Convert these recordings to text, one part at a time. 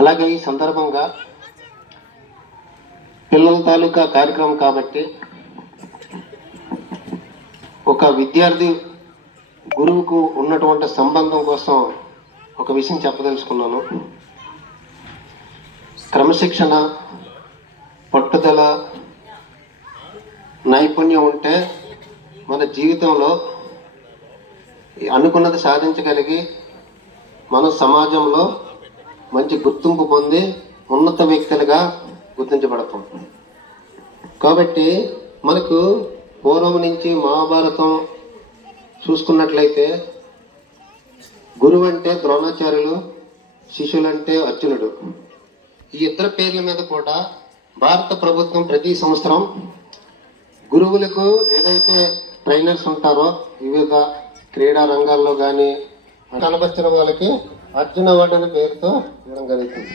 అలాగే ఈ సందర్భంగా పిల్లల తాలూకా కార్యక్రమం కాబట్టి ఒక విద్యార్థి గురువుకు ఉన్నటువంటి సంబంధం కోసం ఒక విషయం చెప్పదలుచుకున్నాను. క్రమశిక్షణ పట్టుదల నైపుణ్యం ఉంటే మన జీవితంలో అనుకున్నది సాధించగలిగి మన సమాజంలో మంచి గుర్తింపు పొంది ఉన్నత వ్యక్తులుగా గుర్తించబడతాం. కాబట్టి మనకు పూర్వం నుంచి మహాభారతం చూసుకున్నట్లయితే గురువు అంటే ద్రోణాచార్యులు శిష్యులంటే అర్జునుడు. ఈ ఇద్దరు పేర్ల మీద కూడా భారత ప్రభుత్వం ప్రతి సంవత్సరం గురువులకు ఏదైతే ట్రైనర్స్ ఉంటారో వివిధ క్రీడా రంగాల్లో కానీ కనబర్చిన వాళ్ళకి అర్జున అవార్డు అనే పేరుతో ఇవ్వడం జరుగుతుంది.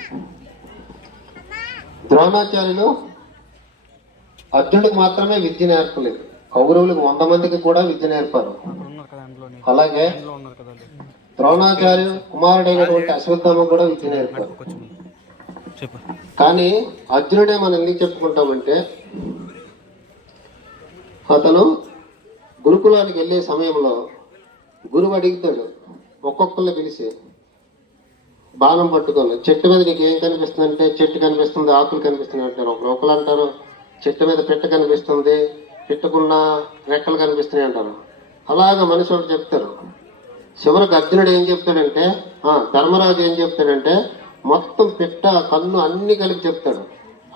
ద్రోణాచార్యులు అర్జునుడికి మాత్రమే విద్య నేర్పలేదు. కౌరవులకు వంద మందికి కూడా విద్య నేర్పారు. అలాగే. ద్రోణాచార్య కుమారుడైనటువంటి అశ్వత్థామ కూడా విద్య నేర్పారు. కానీ అర్జునుడే మనం ఎందుకు చెప్పుకుంటామంటే అతను గురుకులానికి వెళ్ళే సమయంలో గురువు అడుగుతాడు ఒక్కొక్కరిని పిలిచి బాణం పట్టుకొని చెట్టు మీద నీకు ఏం కనిపిస్తుంది అంటే చెట్టు కనిపిస్తుంది ఆకులు కనిపిస్తుంది అంటారు ఒకరు ఒకరు అంటారు చెట్టు మీద పెట్ట కనిపిస్తుంది పెట్టుకున్న రెక్కలు కనిపిస్తున్నాయి అంటారు. అలాగ మనిషి ఒకటి చెప్తారు. చివరికి అర్జునుడు ఏం చెప్తాడంటే ధర్మరాజు ఏం చెప్తాడంటే మొత్తం పిట్ట కన్ను అన్ని కలిపి చెప్తాడు.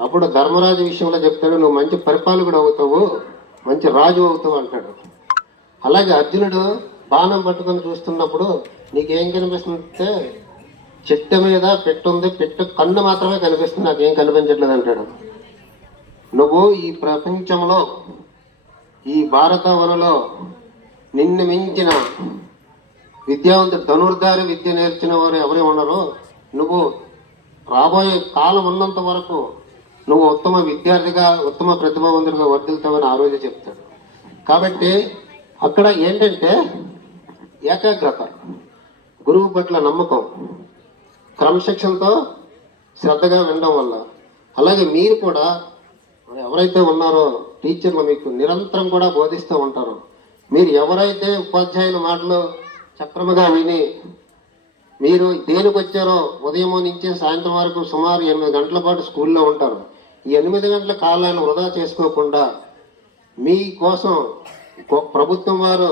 అప్పుడు ధర్మరాజు విషయంలో చెప్తాడు నువ్వు మంచి పరిపాలకుడు అవుతావు మంచి రాజు అవుతావు అంటాడు. అలాగే అర్జునుడు బాణం పట్టుకొని చూస్తున్నప్పుడు నీకేం కనిపిస్తుందంటే చెట్టు మీద పెట్టుంది పెట్టు కన్ను మాత్రమే కనిపిస్తుంది నాకేం కనిపించట్లేదు అంటాడు. నువ్వు ఈ ప్రపంచంలో ఈ భారతవనలో నిన్ను మించిన విద్యావంతుడు ధనుర్ధారి విద్య నేర్చిన వారు ఎవరే ఉండరు. నువ్వు రాబోయే కాలం ఉన్నంత వరకు నువ్వు ఉత్తమ విద్యార్థిగా ఉత్తమ ప్రతిభావంతుడిగా వర్దిల్తావని ఆ రోజు చెప్తాడు. కాబట్టి అక్కడ ఏంటంటే ఏకాగ్రత గురువు పట్ల నమ్మకం క్రమశిక్షణతో శ్రద్ధగా వినడం వల్ల. అలాగే మీరు కూడా ఎవరైతే ఉన్నారో టీచర్లు మీకు నిరంతరం కూడా బోధిస్తూ ఉంటారు. మీరు ఎవరైతే ఉపాధ్యాయుల మాటలు చక్రముగా విని మీరు దేనికి వచ్చారో ఉదయం నుంచి సాయంత్రం వరకు సుమారు ఎనిమిది గంటల పాటు స్కూల్లో ఉంటారు. ఈ ఎనిమిది గంటల కాలాన్ని వృధా చేసుకోకుండా మీ కోసం ప్రభుత్వం వారు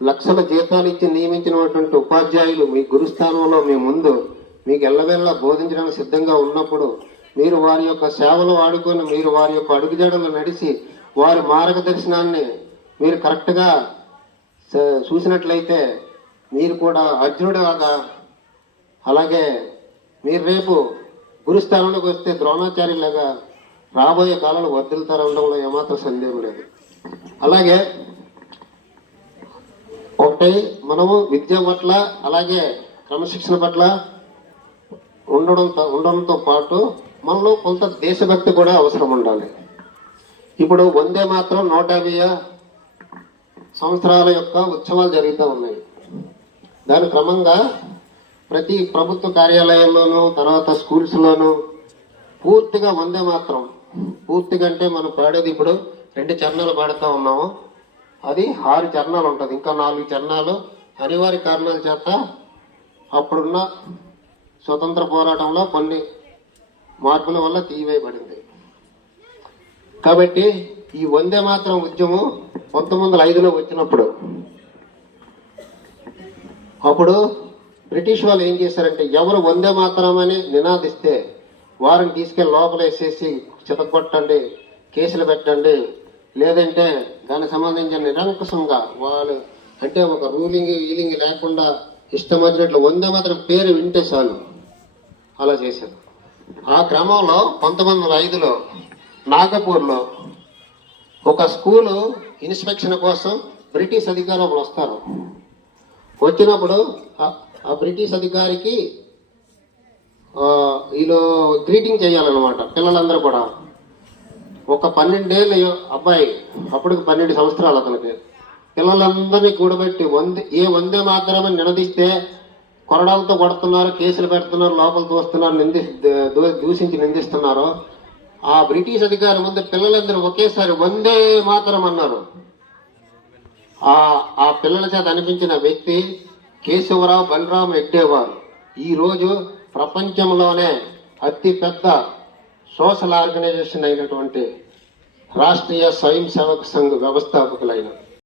లక్షల జీతాలు ఇచ్చి నియమించినటువంటి ఉపాధ్యాయులు మీ గురుస్థానంలో మీ ముందు మీకు ఎల్లవెల్లా బోధించడానికి సిద్ధంగా ఉన్నప్పుడు మీరు వారి యొక్క సేవలు వాడుకొని మీరు వారి యొక్క అడుగుజాడలు నడిచి వారి మార్గదర్శనాన్ని మీరు కరెక్ట్గా చూసినట్లయితే మీరు కూడా అర్జునుడిలాగా అలాగే మీరు రేపు గురుస్థానంలోకి వస్తే ద్రోణాచార్యులాగా రాబోయే కాలంలో వర్దిల్తారనడంలో ఏమాత్రం సందేహం లేదు. అలాగే ఒకటి మనము విద్య పట్ల అలాగే క్రమశిక్షణ పట్ల ఉండడంతో ఉండడంతో పాటు మనలో కొంత దేశభక్తి కూడా అవసరం ఉండాలి. ఇప్పుడు వందే మాత్రం నూట యాభై సంవత్సరాల యొక్క ఉత్సవాలు జరుగుతూ ఉన్నాయి. దాని క్రమంగా ప్రతి ప్రభుత్వ కార్యాలయాల్లోనూ తర్వాత స్కూల్స్లోనూ పూర్తిగా వందే మాత్రం పూర్తిగా అంటే మనం పాడేది ఇప్పుడు రెండు చరణాలు పాడుతూ ఉన్నాము. అది ఆరు చరణాలు ఉంటుంది. ఇంకా నాలుగు చరణాలు అనివార్య కారణాల చేత అప్పుడున్న స్వతంత్ర పోరాటంలో కొన్ని మార్పుల వల్ల తీయవేయబడింది. కాబట్టి ఈ వందే మాత్రం ఉద్యమం పంతొమ్మిది వందల ఐదులో వచ్చినప్పుడు అప్పుడు బ్రిటిష్ వాళ్ళు ఏం చేశారంటే ఎవరు వందే మాత్రం అని నినాదిస్తే వారిని తీసుకెళ్ళి లోపల వేసేసి చితకొట్టండి కేసులు పెట్టండి లేదంటే దానికి సంబంధించిన నిరంకుశంగా వాళ్ళు అంటే ఒక రూలింగ్ వీలింగ్ లేకుండా ఇష్టం వచ్చినట్లు వందే మాత్రం పేరు వింటే చాలు. అలా చేశారు. ఆ క్రమంలో పంతొమ్మిది వందల ఐదులో నాగపూర్లో ఒక స్కూలు ఇన్స్పెక్షన్ కోసం బ్రిటిష్ అధికారులు వస్తారు. వచ్చినప్పుడు ఆ- బ్రిటిష్ అధికారికి వీళ్ళు గ్రీటింగ్ చేయాలన్నమాట. పిల్లలందరూ కూడా. ఒక పన్నెండేళ్ళ అబ్బాయి అప్పటికి పన్నెండు సంవత్సరాలు అతనికి. పిల్లలందరినీ కూడబెట్టి వందే ఏ వందే మాత్రమే నిలదీస్తే కొరడాలతో కొడుతున్నారు కేసులు పెడుతున్నారు లోపల తోస్తున్నారు నింది దూషించి నిందిస్తున్నారు. ఆ బ్రిటిష్ అధికారి ముందు పిల్లలందరూ ఒకేసారి వందే మాత్రం అన్నారు. ఆ ఆ పిల్లల చేత అనిపించిన వ్యక్తి కేశవరావు బలరాం ఎడ్డేవారు ఈ రోజు ప్రపంచంలోనే అతి పెద్ద సోషల్ ఆర్గనైజేషన్ అయినటువంటి రాష్ట్రీయ స్వయం సేవక సంఘ్ వ్యవస్థాపకులైన